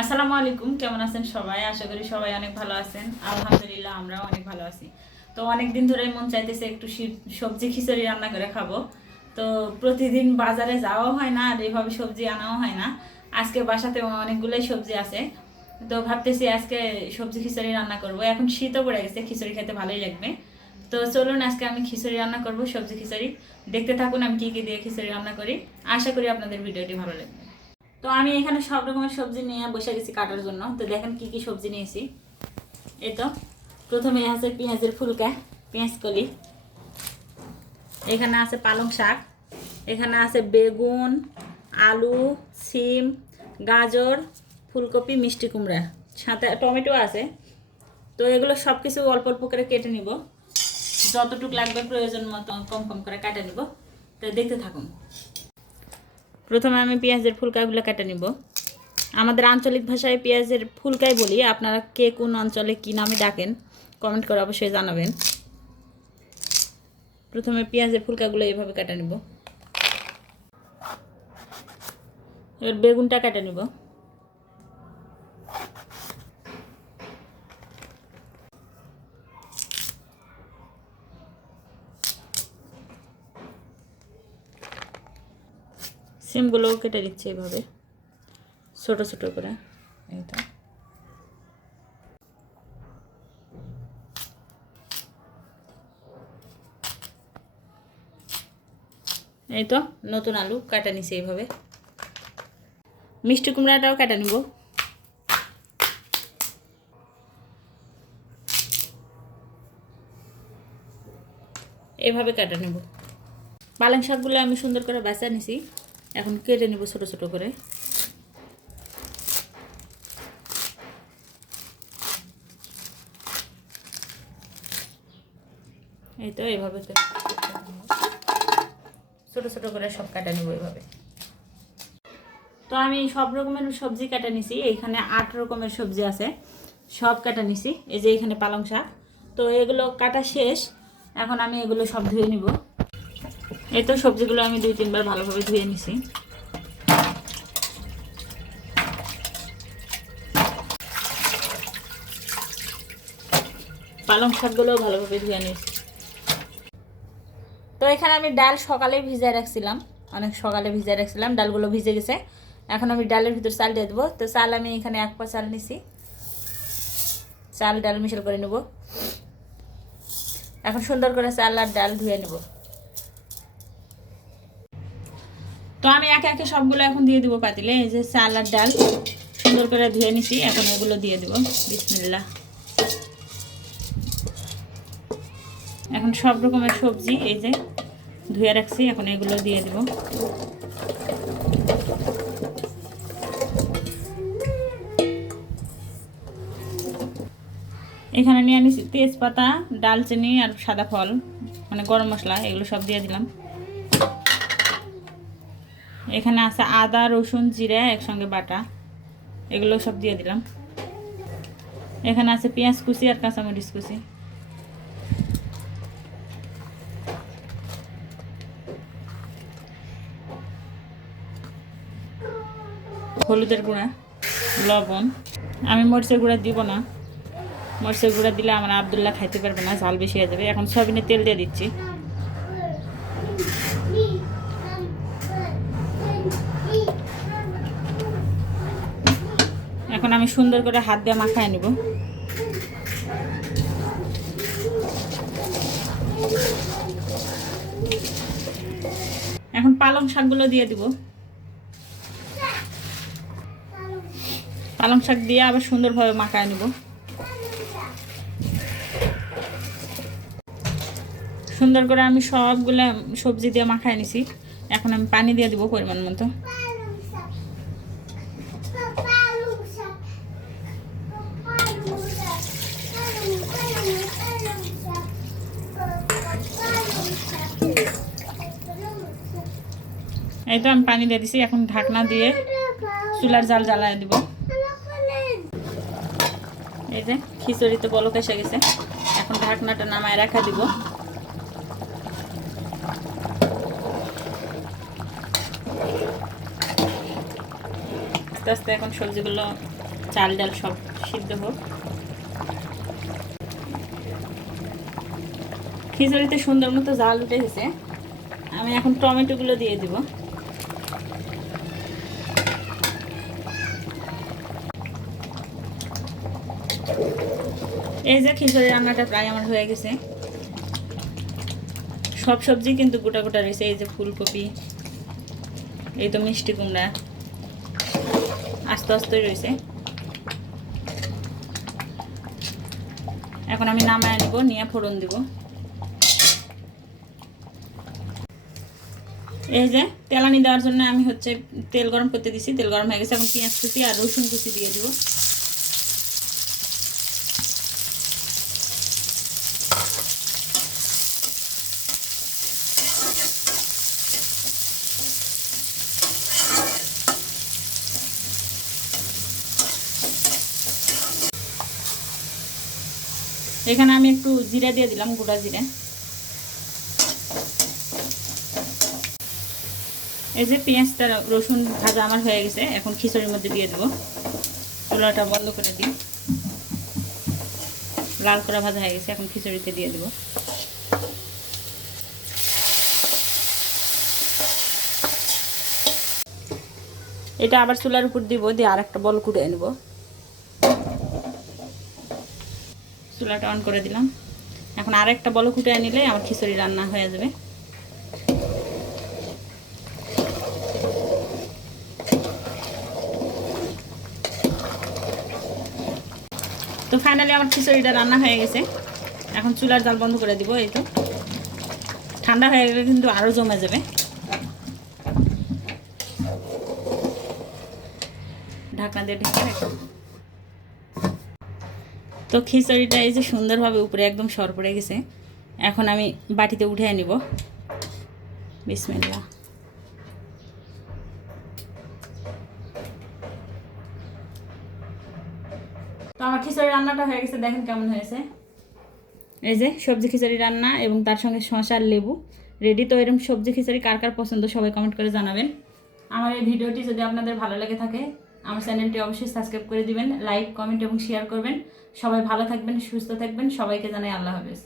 আসসালামু আলাইকুম, কেমন আছেন সবাই? আশা করি সবাই অনেক ভালো আছেন। আলহামদুলিল্লাহ, আমরাও অনেক ভালো আছি। তো অনেক দিন ধরেই মন চাইতেছে একটু সবজি খিচুড়ি রান্না করে খাবো। তো প্রতিদিন বাজারে যাওয়াও হয় না আর এইভাবে সবজি আনাও হয় না। আজকে বাসাতে অনেকগুলোই সবজি আছে, তো ভাবতেছি আজকে সবজি খিচুড়ি রান্না করব। এখন শীতও পড়ে গেছে, খিচুড়ি খেতে ভালোই লাগবে। তো চলুন আজকে আমি খিচুড়ি রান্না করব, সবজি খিচুড়ি। দেখতে থাকুন আমি কি কি দিয়ে খিচুড়ি রান্না করি। আশা করি আপনাদের ভিডিওটি ভালো লাগবে। তো আমি এখানে সব রকমের সবজি নিয়ে বসে গেছি কাটার জন্য। তো দেখেন কি কি সবজি নিয়েছি। এই তো প্রথমে আছে পেঁয়াজের ফুলকা, পেঁয়াজ কলি। এখানে আছে পালং শাক, এখানে আছে বেগুন, আলু, সিম, গাজর, ফুলকপি, মিষ্টি কুমড়া, সাথে টমেটো আছে। তো এগুলো সব কিছু অল্প অল্প করে কেটে নিব, যতটুকু লাগবে প্রয়োজন মতো কম কম করে কাটে নিব। তো দেখতে থাকুন। প্রথমে আমি পেঁয়াজের ফুলকাগুলো কেটে নিব। আমাদের আঞ্চলিক ভাষায় পেঁয়াজের ফুলকাই বলি, আপনারা কে কোন অঞ্চলে কী নামে ডাকেন কমেন্ট করে অবশ্যই জানাবেন। প্রথমে পেঁয়াজের ফুলকাগুলো এইভাবে কেটে নিব। এবার বেগুনটা কেটে নিব। সিমগুলোও কেটে দিচ্ছি এইভাবে ছোট ছোট করে। এইটা এই তো নতুন আলু কাটা নিছি এইভাবে। মিষ্টি কুমড়াটাও কাটা নিব। এইভাবে কাটা নেব। পালং শাকগুলো আমি সুন্দর করে বাছা নিছি, এখন কেটে নিব ছোট ছোট করে। এই তো এইভাবে ছোট ছোট করে সব কাটা নেব এইভাবে। তো আমি সব রকমের সবজি কাটা নিছি, এইখানে 8 রকমের সবজি আছে, সব কাটা নিছি। এই যে এখানে পালং শাক। তো এগুলো কাটা শেষ, এখন আমি এগুলো সব ধুয়ে নিব। এই তো সবজিগুলো আমি 2-3 বার ভালোভাবে ধুয়ে নিছি। পালং শাকগুলোও ভালোভাবে ধুয়ে নিয়েছি। তো এখানে আমি ডাল সকালে ভিজায় রাখছিলাম, অনেক সকালে ভিজায় রাখছিলাম, ডালগুলো ভিজে গেছে। এখন আমি ডালের ভিতর চাল দিয়ে দেবো। তো চাল আমি এখানে 1 পা চাল নিছি, চাল ডাল মিশাল করে নেব। এখন সুন্দর করে চাল আর ডাল ধুয়ে নেব। তো আমি একে একে সবগুলো এখন দিয়ে দিব পাতিলে। এই যে চাল আর ডাল সুন্দর করে ধুয়ে নিছি, এখন এগুলো দিয়ে দেব। বিসমিল্লাহ। এখন সব রকমের সবজি এই যে ধুয়ে রাখছি, এখন এগুলো দিয়ে দেব। এখানে নিয়ে নিছি তেজপাতা, ডালচিনি আর সাদা ফল, মানে গরম মশলা, এগুলো সব দিয়ে দিলাম। এখানে আছে আদা, রসুন, জিরা একসঙ্গে বাটা, এগুলো সব দিয়ে দিলাম। এখানে আছে পেঁয়াজ কুচি আর কাঁচামরিচ কুচি। হলুদের গুঁড়া, লবণ। আমি মরিচের গুঁড়া দিব না, মরিচের গুঁড়া দিলে আমার আব্দুল্লাহ খাইতে পারবে না, ঝাল বেশি হয়ে যাবে। এখন সয়াবিনের তেল দিয়ে দিচ্ছি। এখন আমি সুন্দর করে হাত দিয়ে মাখায় নেব। এখন পালং শাকগুলো দিয়ে দিব। পালং শাক দিয়ে আবার সুন্দরভাবে মাখায় নেব। সুন্দর করে আমি সবগুলো সবজি দিয়ে মাখায় নিছি। এখন আমি পানি দিয়ে দিব পরিমাণ মতো। এই তো আমি পানি দিয়ে দিছি, এখন ঢাকনা দিয়ে চুলার জাল জ্বালায় দিব। এই যে খিচুড়ি তো বলক এসে গেছে, এখন ঢাকনাটা নামায় রাখা দিব। আস্তে আস্তে এখন সবজিগুলো চাল ডাল সব সিদ্ধ হোক। খিচুড়িতে সুন্দর মতো জাল উঠে গেছে। আমি এখন টমেটোগুলো দিয়ে দিব। এই যে খিচুড়ি রান্নাটা প্রায় আমার হয়ে গেছে। সব সবজি কিন্তু গোটা গোটা রয়েছে। এই যে ফুলকপি, এই তো মিষ্টি কুমড়া আস্তে আস্তে রয়েছে। এখন আমি নামায় নিব, নিয়ে ফোড়ন দিব। এই যে তেলানি দেওয়ার জন্য আমি হচ্ছে তেল গরম করতে দিছি। তেল গরম হয়ে গেছে। এখন পেঁয়াজ কুচি আর রসুন কুচি দিয়ে দিব। এখানে আমি একটু জিরা দিয়ে দিলাম, গোটা জিরা। এই যে পেঁয়াজটা রসুন ভাজা আমার হয়ে গেছে। এখন খিচুড়ির মধ্যে দিয়ে দেবো। চুলাটা বন্ধ করে দিই। লাল করা ভাজা হয়ে গেছে। এখন খিচুড়িতে দিয়ে দেবো। এটা আবার চুলার উপর দিব, দিয়ে আর একটা বল কুড়িয়ে নেব। চুলাটা অন করে দিলাম। এখন আর একটা বল কুটিয়ে নিলে আমার খিচুড়ি রান্না হয়ে যাবে। তো ফাইনালি আমার খিচুড়িটা রান্না হয়ে গেছে। এখন চুলার জাল বন্ধ করে দিব। এই তো ঠান্ডা হয়ে গেলে কিন্তু আরও জমে যাবে। ঢাকনা দিয়ে ঢেকে রাখো। তো খিচুড়িটা এই যে সুন্দরভাবে উপরে একদম সর পড়ে গেছে। এখন আমি বাটিতে উঠে নিব। বিসমিল্লাহ। তো আমার খিচুড়ি রান্নাটা হয়ে গেছে, দেখেন কেমন হয়েছে। এই যে সবজি খিচুড়ি রান্না এবং তার সঙ্গে শসা আর লেবু রেডি। তো এরকম সবজি খিচুড়ি কার কার পছন্দ সবাই কমেন্ট করে জানাবেন। আমার এই ভিডিওটি যদি আপনাদের ভালো লেগে থাকে আমার চ্যানেলটি অবশ্যই সাবস্ক্রাইব করে দিবেন, লাইক কমেন্ট এবং শেয়ার করবেন। সবাই ভালো থাকবেন, সুস্থ থাকবেন। সবাইকে জানাই আল্লাহ হাফেজ।